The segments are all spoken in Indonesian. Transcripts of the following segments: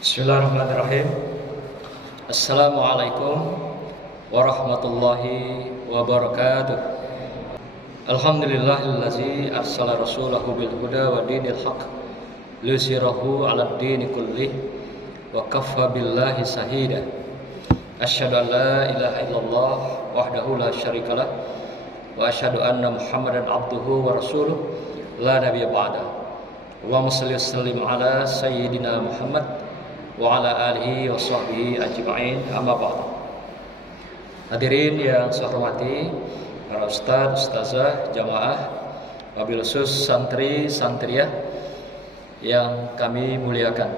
Bismillahirrahmanirrahim. Assalamualaikum warahmatullahi wabarakatuh. Alhamdulillahillazi arsala rasulahu bil huda wa dinil haq liyuzhirahu 'alad dini kullih wa kaffa billahi shahida. Asyhadu an la ilaha illallah wahdahu la syarikalah wa asyhadu anna Muhammadan abduhu wa rasuluh la nabiyya ba'da. Allahumma shalli wa sallim ala sayyidina Muhammad wa ala alihi wa sahbihi ajma'in, amma ba'du. Hadirin yang saya hormati, para ustaz, ustazah, jamaah, wabil khusus santri, santriyah yang kami muliakan.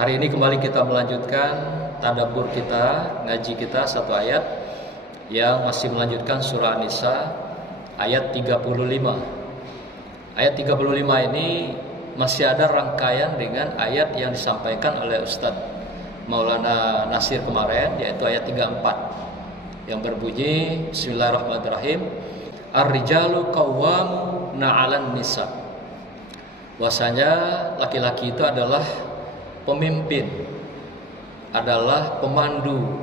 Hari ini kembali kita melanjutkan tadabbur kita, ngaji kita satu ayat yang masih melanjutkan surah An-Nisa ayat 35. Ayat 35 ini masih ada rangkaian dengan ayat yang disampaikan oleh Ustadz Maulana Nasir kemarin, yaitu ayat 34 yang berbunyi Bismillahirrahmanirrahim, Ar-rijalu qawwamuna 'alan nisa. Bahwasanya laki-laki itu adalah pemimpin, adalah pemandu,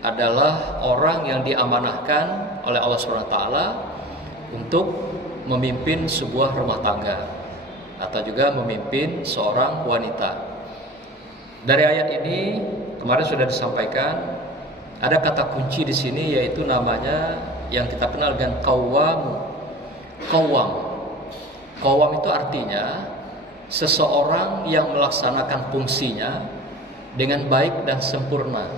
adalah orang yang diamanahkan oleh Allah SWT untuk memimpin sebuah rumah tangga atau juga memimpin seorang wanita. Dari ayat ini kemarin sudah disampaikan ada kata kunci di sini, yaitu namanya yang kita kenal dengan qawwam. Qawwam itu artinya seseorang yang melaksanakan fungsinya dengan baik dan sempurna.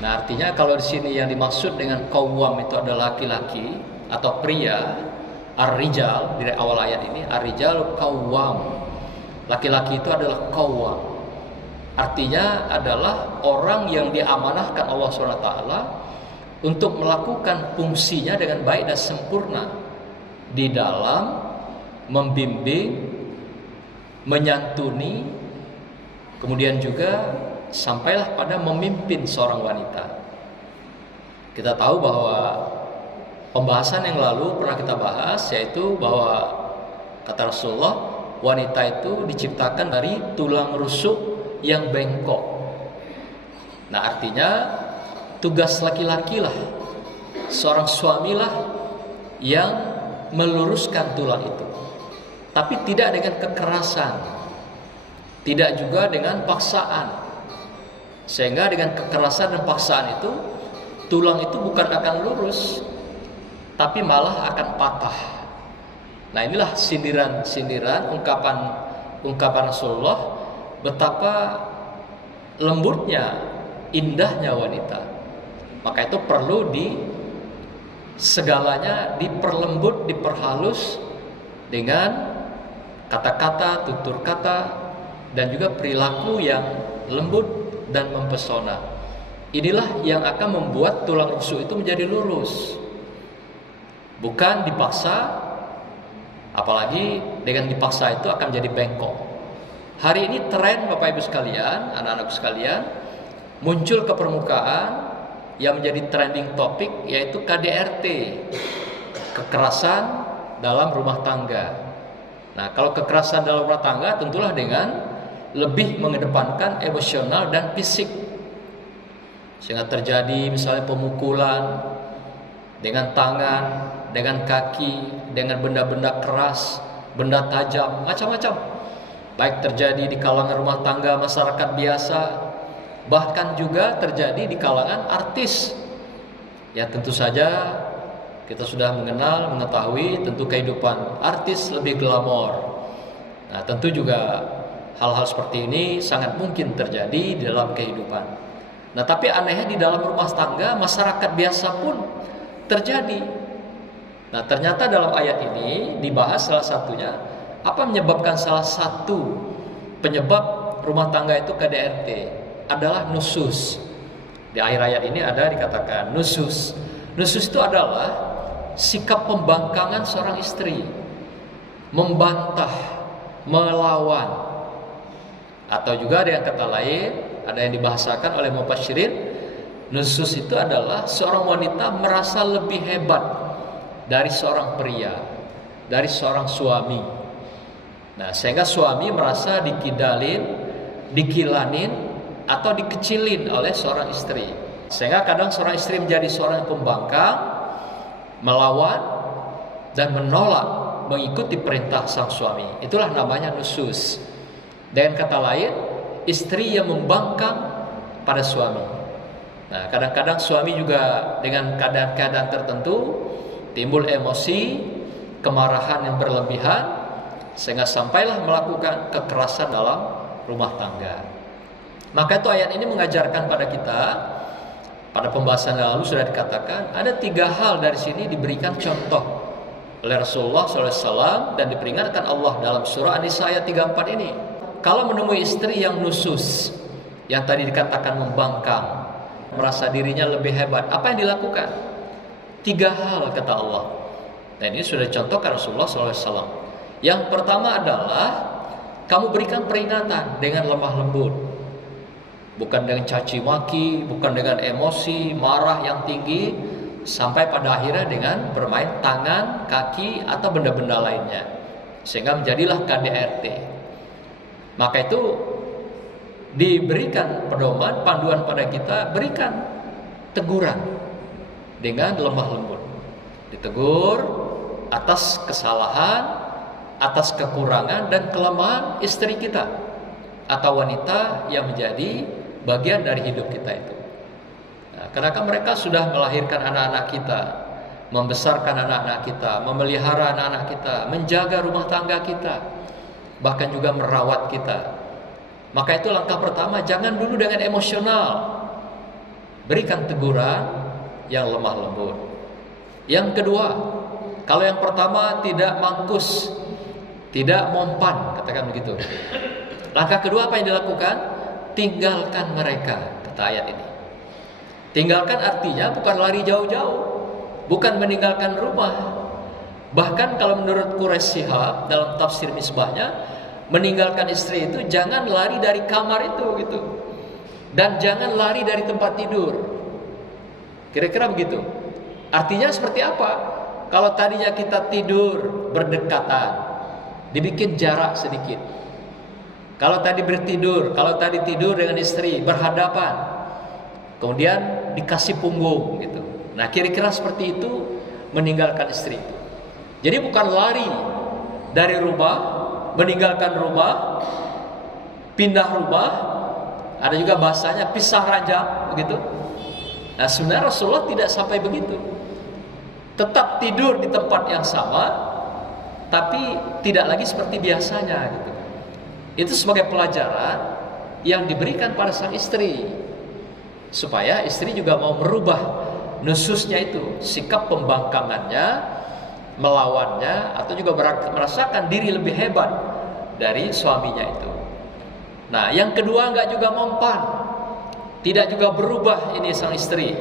Nah, artinya kalau di sini yang dimaksud dengan qawwam itu adalah laki-laki atau pria, ar-rijal, dari awal ayat ini ar-rijal qawwam, laki-laki itu adalah qawwam, artinya adalah orang yang diamanahkan Allah SWT untuk melakukan fungsinya dengan baik dan sempurna di dalam membimbing, menyantuni, kemudian juga sampailah pada memimpin seorang wanita. Kita tahu bahwa pembahasan yang lalu pernah kita bahas, yaitu bahwa kata Rasulullah, wanita itu diciptakan dari tulang rusuk yang bengkok. Nah, artinya tugas laki-laki lah, seorang suamilah yang meluruskan tulang itu, tapi tidak dengan kekerasan, tidak juga dengan paksaan, sehingga dengan kekerasan dan paksaan itu tulang itu bukan akan lurus, tapi malah akan patah. Nah, inilah sindiran-sindiran, ungkapan Rasulullah betapa lembutnya, indahnya wanita. Maka itu perlu segalanya diperlembut, diperhalus dengan kata-kata, tutur kata, dan juga perilaku yang lembut dan mempesona. Inilah yang akan membuat tulang rusuk itu menjadi lurus, bukan dipaksa, apalagi dengan dipaksa itu akan menjadi bengkok. Hari ini tren Bapak Ibu sekalian, anak-anakku sekalian, muncul ke permukaan yang menjadi trending topik, yaitu KDRT, kekerasan dalam rumah tangga. Nah, kalau kekerasan dalam rumah tangga tentulah dengan lebih mengedepankan emosional dan fisik, sehingga terjadi misalnya pemukulan dengan tangan, dengan kaki, dengan benda-benda keras, benda tajam, macam-macam. Baik terjadi di kalangan rumah tangga masyarakat biasa, bahkan juga terjadi di kalangan artis. Ya, tentu saja kita sudah mengetahui tentu kehidupan artis lebih glamor. Nah, tentu juga hal-hal seperti ini sangat mungkin terjadi di dalam kehidupan. Nah, tapi anehnya di dalam rumah tangga masyarakat biasa pun terjadi. Nah, ternyata dalam ayat ini dibahas salah satunya, apa menyebabkan salah satu penyebab rumah tangga itu KDRT adalah nusus. Di akhir ayat ini ada dikatakan nusus. Nusus itu adalah sikap pembangkangan seorang istri, membantah, melawan. Atau juga dengan kata lain, ada yang dibahasakan oleh mufassirin, nusus itu adalah seorang wanita merasa lebih hebat dari seorang pria, dari seorang suami. Nah, sehingga suami merasa dikidalin, dikilanin, atau dikecilin oleh seorang istri. Sehingga kadang seorang istri menjadi seorang pembangkang, melawan, dan menolak mengikuti perintah sang suami. Itulah namanya nusyuz. Dengan kata lain, istri yang membangkang pada suami. Nah, kadang-kadang suami juga dengan keadaan-keadaan tertentu timbul emosi, kemarahan yang berlebihan, sehingga sampailah melakukan kekerasan dalam rumah tangga. Maka itu ayat ini mengajarkan pada kita, pada pembahasan yang lalu sudah dikatakan, ada 3 hal dari sini diberikan contoh oleh Rasulullah SAW dan diperingatkan Allah dalam surah An-Nisa ayat 34 ini. Kalau menemui istri yang nusyuz, yang tadi dikatakan membangkang, merasa dirinya lebih hebat, apa yang dilakukan? 3 hal kata Allah. Dan ini sudah dicontohkan Rasulullah SAW. Yang pertama adalah kamu berikan peringatan dengan lemah lembut, bukan dengan caci maki, bukan dengan emosi, marah yang tinggi, sampai pada akhirnya dengan bermain tangan, kaki, atau benda-benda lainnya, sehingga menjadilah KDRT. Maka itu diberikan pedoman, panduan pada kita, berikan teguran dengan lemah lembut. Ditegur atas kesalahan, atas kekurangan dan kelemahan istri kita atau wanita yang menjadi bagian dari hidup kita itu. Nah, karena mereka sudah melahirkan anak-anak kita, membesarkan anak-anak kita, memelihara anak-anak kita, menjaga rumah tangga kita, bahkan juga merawat kita. Maka itu langkah pertama, jangan dulu dengan emosional. Berikan teguran yang lemah lembut. Yang kedua, kalau yang pertama tidak mangkus, tidak mempan, katakan begitu. Langkah kedua apa yang dilakukan? Tinggalkan mereka, kata ayat ini. Tinggalkan artinya bukan lari jauh-jauh, bukan meninggalkan rumah. Bahkan kalau menurut Quraisy Shihab dalam tafsir Misbahnya, meninggalkan istri itu jangan lari dari kamar itu gitu. Dan jangan lari dari tempat tidur. Kira-kira begitu. Artinya seperti apa? Kalau tadinya kita tidur berdekatan, dibikin jarak sedikit. Kalau tadi bertidur, kalau tadi tidur dengan istri berhadapan, kemudian dikasih punggung gitu. Nah, kira-kira seperti itu meninggalkan istri itu. Jadi bukan lari dari rumah, meninggalkan rumah, pindah rumah. Ada juga bahasanya pisah ranjang begitu. Nah, sebenarnya Rasulullah tidak sampai begitu. Tetap tidur di tempat yang sama, tapi tidak lagi seperti biasanya gitu. Itu sebagai pelajaran yang diberikan pada sang istri, supaya istri juga mau merubah nusyuznya itu, sikap pembangkangannya, melawannya, atau juga merasakan diri lebih hebat dari suaminya itu. Nah, yang kedua enggak juga mempan, tidak juga berubah ini sang istri.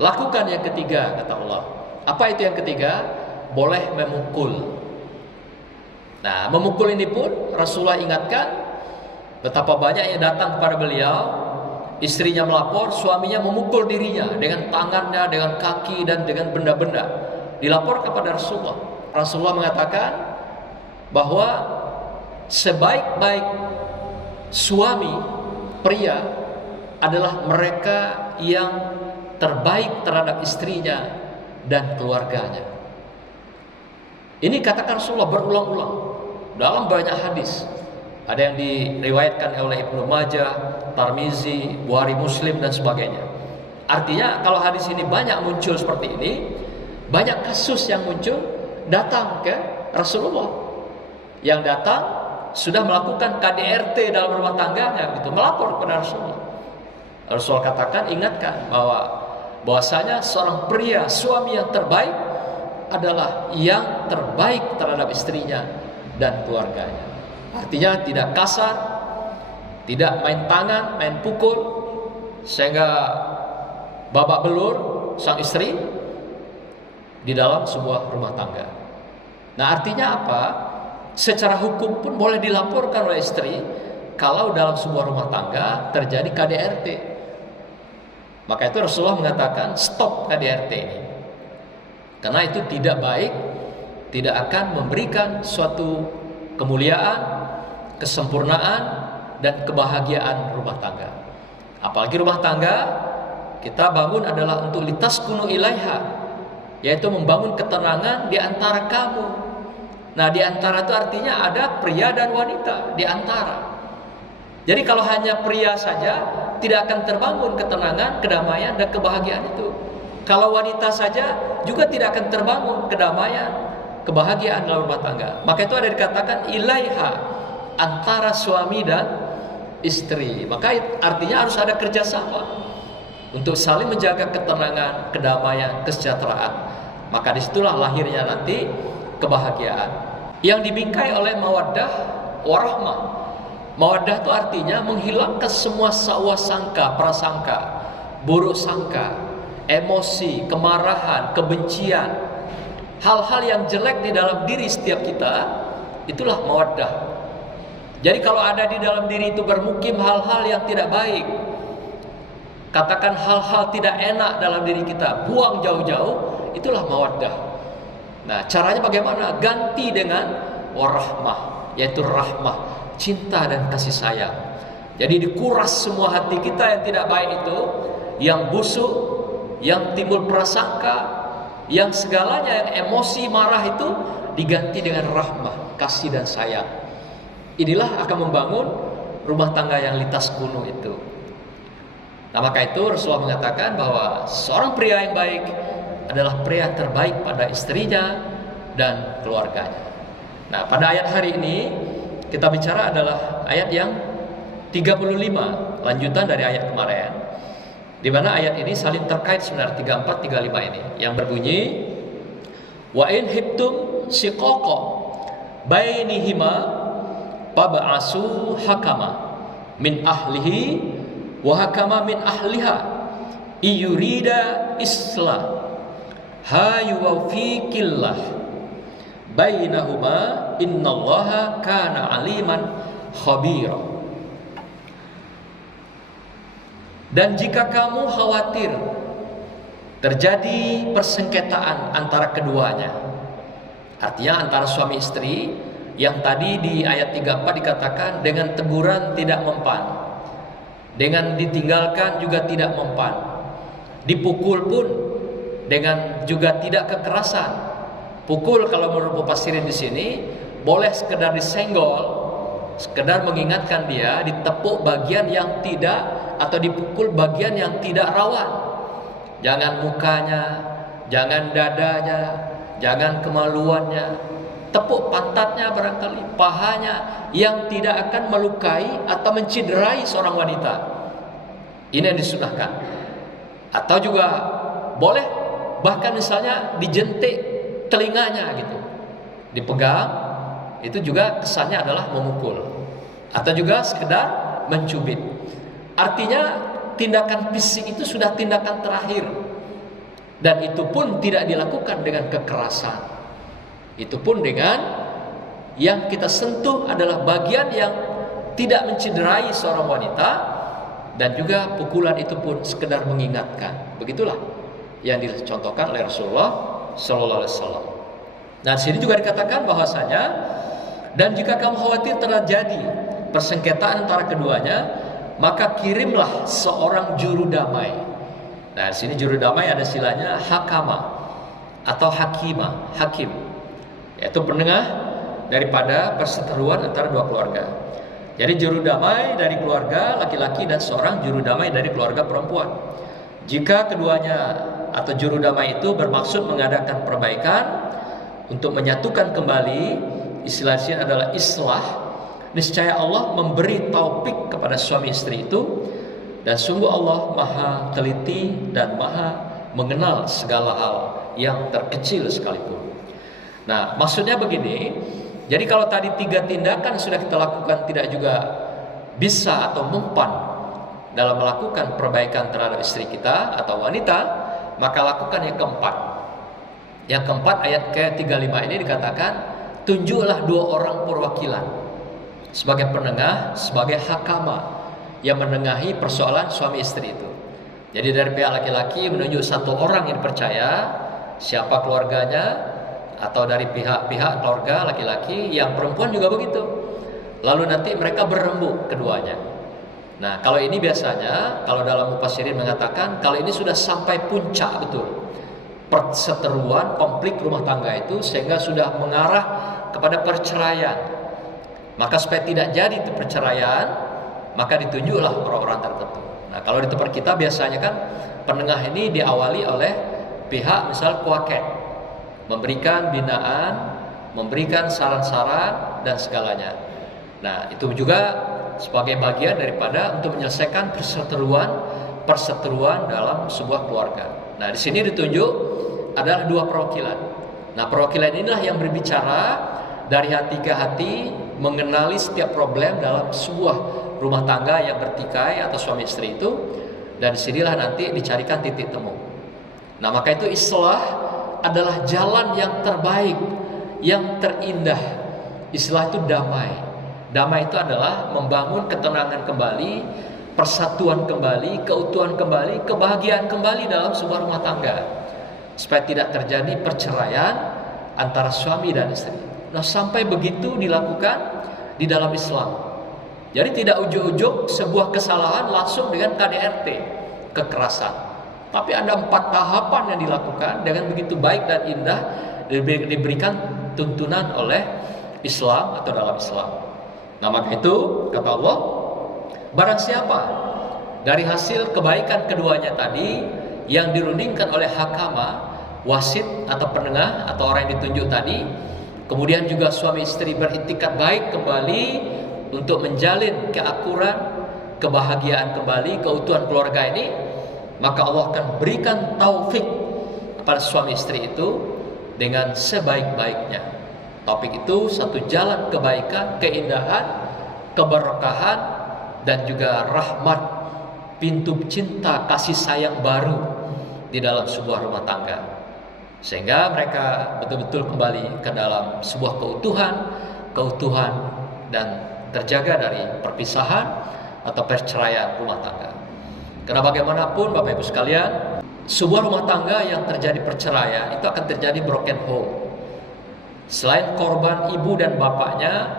Lakukan yang ketiga, kata Allah. Apa itu yang ketiga? Boleh memukul. Nah, memukul ini pun Rasulullah ingatkan betapa banyak yang datang kepada beliau, istrinya melapor, suaminya memukul dirinya dengan tangannya, dengan kaki, dan dengan benda-benda. Dilapor kepada Rasulullah. Rasulullah mengatakan bahwa sebaik-baik suami pria adalah mereka yang terbaik terhadap istrinya dan keluarganya. Ini katakan Rasulullah berulang-ulang dalam banyak hadis. Ada yang diriwayatkan oleh Ibnu Majah, Tirmizi, Bukhari, Muslim, dan sebagainya. Artinya kalau hadis ini banyak muncul seperti ini, banyak kasus yang muncul datang ke Rasulullah, yang datang sudah melakukan KDRT dalam rumah tangganya gitu, melapor kepada Rasulullah. Rasulullah katakan, ingatkan bahwasanya seorang pria, suami yang terbaik adalah yang terbaik terhadap istrinya dan keluarganya. Artinya tidak kasar, tidak main tangan, main pukul, sehingga babak belur sang istri di dalam sebuah rumah tangga. Nah, artinya apa? Secara hukum pun boleh dilaporkan oleh istri kalau dalam sebuah rumah tangga terjadi KDRT. Maka itu Rasulullah mengatakan stop KDRT ini, karena itu tidak baik, tidak akan memberikan suatu kemuliaan, kesempurnaan, dan kebahagiaan rumah tangga. Apalagi rumah tangga kita bangun adalah untuk litaskunu ilaiha, yaitu membangun ketenangan di antara kamu. Nah, di antara itu artinya ada pria dan wanita di antara. Jadi kalau hanya pria saja, tidak akan terbangun ketenangan, kedamaian, dan kebahagiaan itu. Kalau wanita saja juga tidak akan terbangun kedamaian, kebahagiaan dalam rumah tangga. Maka itu ada dikatakan ilaiha, antara suami dan istri. Maka artinya harus ada kerjasama untuk saling menjaga ketenangan, kedamaian, kesejahteraan. Maka disitulah lahirnya nanti kebahagiaan yang dibingkai oleh mawaddah warahmah. Mawaddah itu artinya menghilangkan semua sangka, prasangka, buruk sangka, emosi, kemarahan, kebencian, hal-hal yang jelek di dalam diri setiap kita. Itulah mawaddah. Jadi kalau ada di dalam diri itu bermukim hal-hal yang tidak baik, katakan hal-hal tidak enak dalam diri kita, buang jauh-jauh, itulah mawaddah. Nah, caranya bagaimana? Ganti dengan warahmah, yaitu rahmah, cinta dan kasih sayang. Jadi dikuras semua hati kita yang tidak baik itu, yang busuk, yang timbul prasangka, yang segalanya yang emosi, marah itu diganti dengan rahmah, kasih dan sayang. Inilah akan membangun rumah tangga yang litaskunu itu. Nah, maka itu Rasulullah mengatakan bahwa seorang pria yang baik adalah pria terbaik pada istrinya dan keluarganya. Nah, pada ayat hari ini kita bicara adalah ayat yang 35, lanjutan dari ayat kemarin, di mana ayat ini saling terkait sebenarnya, 34, 35 ini, yang berbunyi wa in hibtum shiqaqa bainihima fab'asu hakama min ahlihi wa hakama min ahliha iyurida islah hayuwafiqillah bainahuma innallaha kana aliman khabira. Dan jika kamu khawatir terjadi persengketaan antara keduanya, artinya antara suami istri, yang tadi di ayat 34 dikatakan dengan teguran tidak mempan, dengan ditinggalkan juga tidak mempan, dipukul pun dengan juga tidak kekerasan. Pukul kalau menurut Mufassirin di sini boleh sekedar disenggol, sekedar mengingatkan dia, ditepuk bagian yang tidak, atau dipukul bagian yang tidak rawan. Jangan mukanya, jangan dadanya, jangan kemaluannya, tepuk pantatnya barangkali, pahanya, yang tidak akan melukai atau menciderai seorang wanita. Ini yang disunahkan. Atau juga boleh bahkan misalnya dijentik telinganya gitu, dipegang, itu juga kesannya adalah memukul, atau juga sekedar mencubit. Artinya tindakan fisik itu sudah tindakan terakhir, dan itu pun tidak dilakukan dengan kekerasan. Itu pun dengan yang kita sentuh adalah bagian yang tidak mencederai seorang wanita, dan juga pukulan itu pun sekedar mengingatkan. Begitulah yang dicontohkan oleh Rasulullah Sallallahu Alaihi Wasallam. Nah, sini juga dikatakan bahwasanya dan jika kamu khawatir terjadi persengketaan antara keduanya, maka kirimlah seorang juru damai. Nah, di sini juru damai ada istilahnya hakama atau hakimah, hakim, yaitu penengah daripada perseteruan antara dua keluarga. Jadi juru damai dari keluarga laki-laki dan seorang juru damai dari keluarga perempuan. Jika keduanya atau juru damai itu bermaksud mengadakan perbaikan untuk menyatukan kembali, istilahnya adalah islah, niscaya Allah memberi taufik kepada suami istri itu, dan sungguh Allah maha teliti dan maha mengenal segala hal yang terkecil sekalipun. Nah, maksudnya begini, jadi kalau tadi 3 tindakan sudah kita lakukan tidak juga bisa atau mempan dalam melakukan perbaikan terhadap istri kita atau wanita, maka lakukan yang keempat. Yang keempat, ayat ke-35 ini dikatakan, tunjuklah 2 orang perwakilan sebagai penengah, sebagai hakama yang menengahi persoalan suami istri itu. Jadi dari pihak laki-laki menunjuk 1 orang yang dipercaya, siapa keluarganya, atau dari pihak-pihak keluarga laki-laki, yang perempuan juga begitu. Lalu nanti mereka berembuk keduanya. Nah, kalau ini biasanya, kalau dalam mufassirin mengatakan, kalau ini sudah sampai puncak betul perseteruan konflik rumah tangga itu, sehingga sudah mengarah kepada perceraian, maka supaya tidak jadi itu perceraian, maka ditunjuklah orang-orang tertentu. Nah, kalau di tempat kita biasanya kan penengah ini diawali oleh pihak misal kuaket, memberikan binaan, memberikan saran-saran dan segalanya. Nah, itu juga sebagai bagian daripada untuk menyelesaikan perseteruan dalam sebuah keluarga. Nah, di sini ditunjuk adalah dua perwakilan. Nah, perwakilan inilah yang berbicara dari hati ke hati, mengenali setiap problem dalam sebuah rumah tangga yang bertikai atau suami istri itu, dan disinilah nanti dicarikan titik temu. Nah, maka itu islah adalah jalan yang terbaik, yang terindah. Islah itu damai. Damai itu adalah membangun ketenangan kembali, persatuan kembali, keutuhan kembali, kebahagiaan kembali dalam sebuah rumah tangga, supaya tidak terjadi perceraian antara suami dan istri. Nah, sampai begitu dilakukan di dalam Islam. Jadi tidak ujuk-ujuk sebuah kesalahan langsung dengan KDRT, kekerasan. Tapi ada 4 tahapan yang dilakukan dengan begitu baik dan indah, diberikan tuntunan oleh Islam atau dalam Islam. Nah, maka itu kata Allah, barang siapa dari hasil kebaikan keduanya tadi yang dirundingkan oleh hakama, wasit atau penengah atau orang yang ditunjuk tadi, kemudian juga suami istri beriktikad baik kembali untuk menjalin keakuran, kebahagiaan kembali, keutuhan keluarga ini, maka Allah akan berikan taufik kepada suami istri itu dengan sebaik-baiknya. Taufik itu satu jalan kebaikan, keindahan, keberkahan, dan juga rahmat, pintu cinta, kasih sayang baru di dalam sebuah rumah tangga, sehingga mereka betul-betul kembali ke dalam sebuah keutuhan dan terjaga dari perpisahan atau perceraian rumah tangga. Karena bagaimanapun Bapak Ibu sekalian, sebuah rumah tangga yang terjadi perceraian itu akan terjadi broken home. Selain korban ibu dan bapaknya,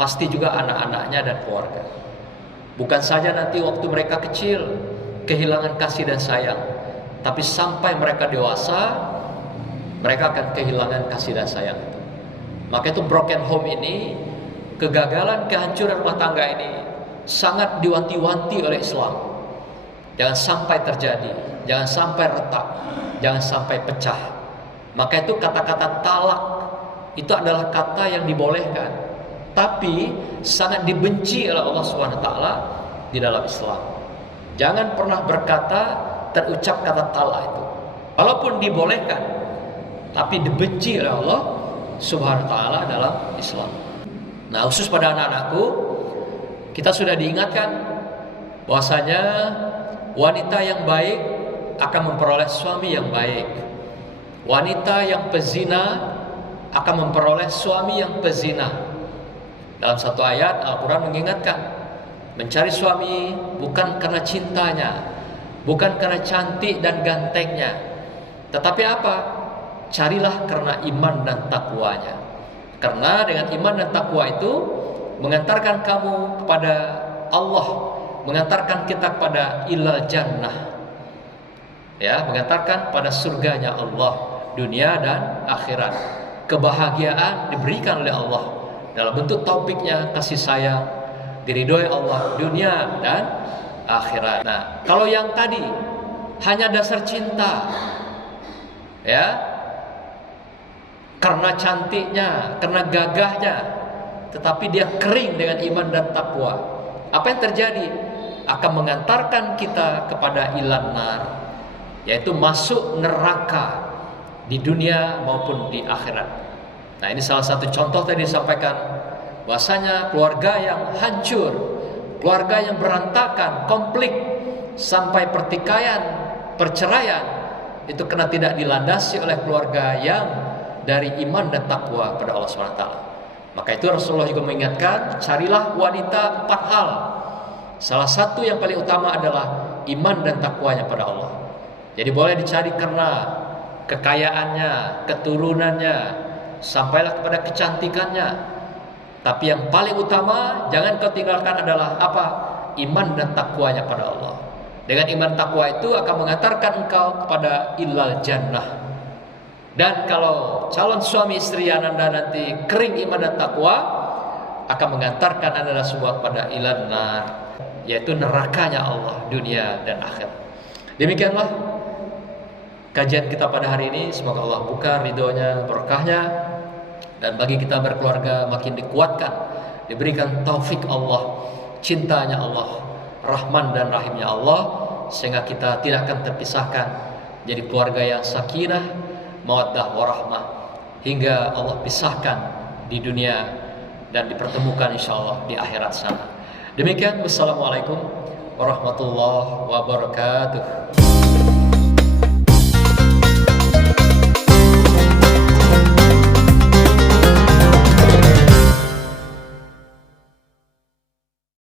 pasti juga anak-anaknya dan keluarga. Bukan saja nanti waktu mereka kecil kehilangan kasih dan sayang, tapi sampai mereka dewasa, mereka akan kehilangan kasih dan sayang itu. Maka itu broken home ini, kegagalan, kehancuran rumah tangga ini sangat diwanti-wanti oleh Islam. Jangan sampai terjadi, jangan sampai retak, jangan sampai pecah. Maka itu kata-kata talak itu adalah kata yang dibolehkan, tapi sangat dibenci oleh Allah SWT di dalam Islam. Jangan pernah berkata, terucap kata talak itu, walaupun dibolehkan, tapi dibenci oleh Allah SWT dalam Islam. Nah, khusus pada anak-anakku, kita sudah diingatkan bahwasanya wanita yang baik akan memperoleh suami yang baik. Wanita yang pezina akan memperoleh suami yang pezina. Dalam satu ayat Al-Quran mengingatkan, mencari suami bukan karena cintanya, bukan karena cantik dan gantengnya, tetapi apa? Carilah karena iman dan takwanya. Karena dengan iman dan takwa itu mengantarkan kamu kepada Allah, mengantarkan kita kepada ilal jannah, ya, mengantarkan pada surganya Allah, dunia dan akhirat. Kebahagiaan diberikan oleh Allah dalam bentuk taufiknya, kasih sayang, diridhoi Allah dunia dan akhirat. Nah, kalau yang tadi hanya dasar cinta, ya, karena cantiknya, karena gagahnya, tetapi dia kering dengan iman dan takwa, apa yang terjadi? Akan mengantarkan kita kepada ilan nar, yaitu masuk neraka di dunia maupun di akhirat. Nah, ini salah satu contoh tadi disampaikan, bahwasanya keluarga yang hancur, keluarga yang berantakan, konflik sampai pertikaian, perceraian, itu karena tidak dilandasi oleh keluarga yang dari iman dan takwa pada Allah SWT. Maka itu Rasulullah juga mengingatkan, carilah wanita 4 hal. Salah satu yang paling utama adalah iman dan takwanya pada Allah. Jadi boleh dicari karena kekayaannya, keturunannya, sampailah kepada kecantikannya. Tapi yang paling utama jangan kau tinggalkan adalah apa? Iman dan takwanya pada Allah. Dengan iman takwa itu akan mengantarkan engkau kepada ilal jannah. Dan kalau calon suami istri Anda nanti kering iman dan takwa, akan mengantarkan Anda semua kepada ilal nar, yaitu nerakanya Allah dunia dan akhirat. Demikianlah kajian kita pada hari ini. Semoga Allah buka ridhonya, berkahnya, dan bagi kita berkeluarga makin dikuatkan, diberikan taufik Allah, cintanya Allah, Rahman dan Rahimnya Allah, sehingga kita tidak akan terpisahkan, jadi keluarga yang sakinah, mawaddah warahmah, hingga Allah pisahkan di dunia dan dipertemukan insyaallah di akhirat sana. Demikian, wassalamualaikum warahmatullahi wabarakatuh.